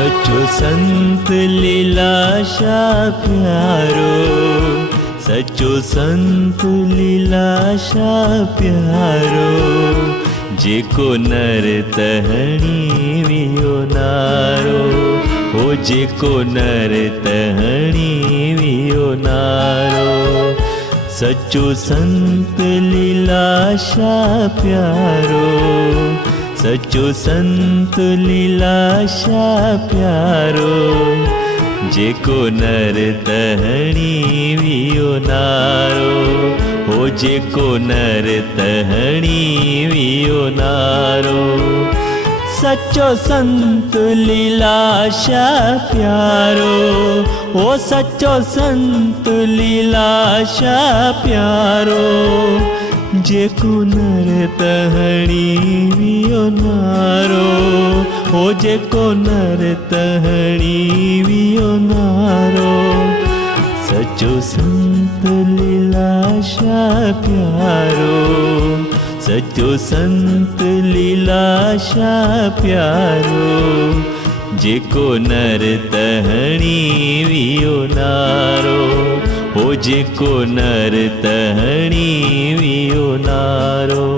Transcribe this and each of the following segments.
सचो संत लीलाशा प्यारो, सचो संत लीलाशा प्यारो, जेको नर तहणी वियो नारो, हो जेको नर तहणी वियो नारो। सचो संत लीलाशा प्यारो, सचो संत लीलाशा प्यारो, जेको नर तहणी वियो नारो, हो जेको नर तहणी वियो नारो। सचो संत लीलाशा प्यारो, ओ सचो संत लीलाशा प्यारो, जेको नर तहणी वियो नारो, ओ जेको नर तहणी वियो नारो। सचो संत लीलाशा प्यारो, सचो संत लीलाशा प्यारो, जेको नर तहणी वियो नारो, हो जेको नर तहणी वियो नारो।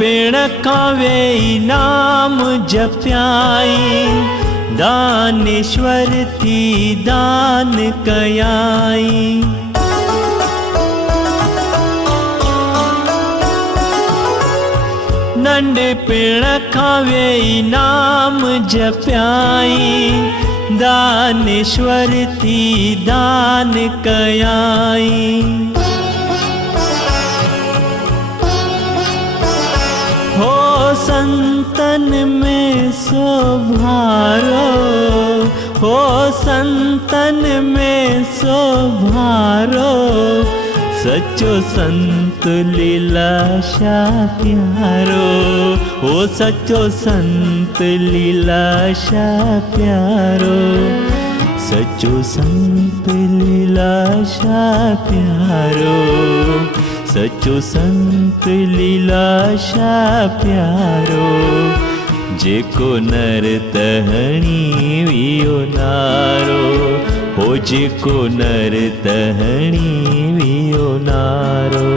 पिण खावे नाम जप्याई, दानेश्वर थी दान कयाई। नंढे पिण खावे नाम जप्याई, दानेश्वर थी दान कयाई। हो संतन में शोभारो, हो संतन में शोभारो, सचो संत लीलाशा प्यारो, हो सचो संत लीलाशा प्यारो, सचो संत लीलाशा प्यारो, सचो संत लीलाशा प्यारो, जेको नर तहणी वियो नारो, हो जेको नर तहणी वियो नारो।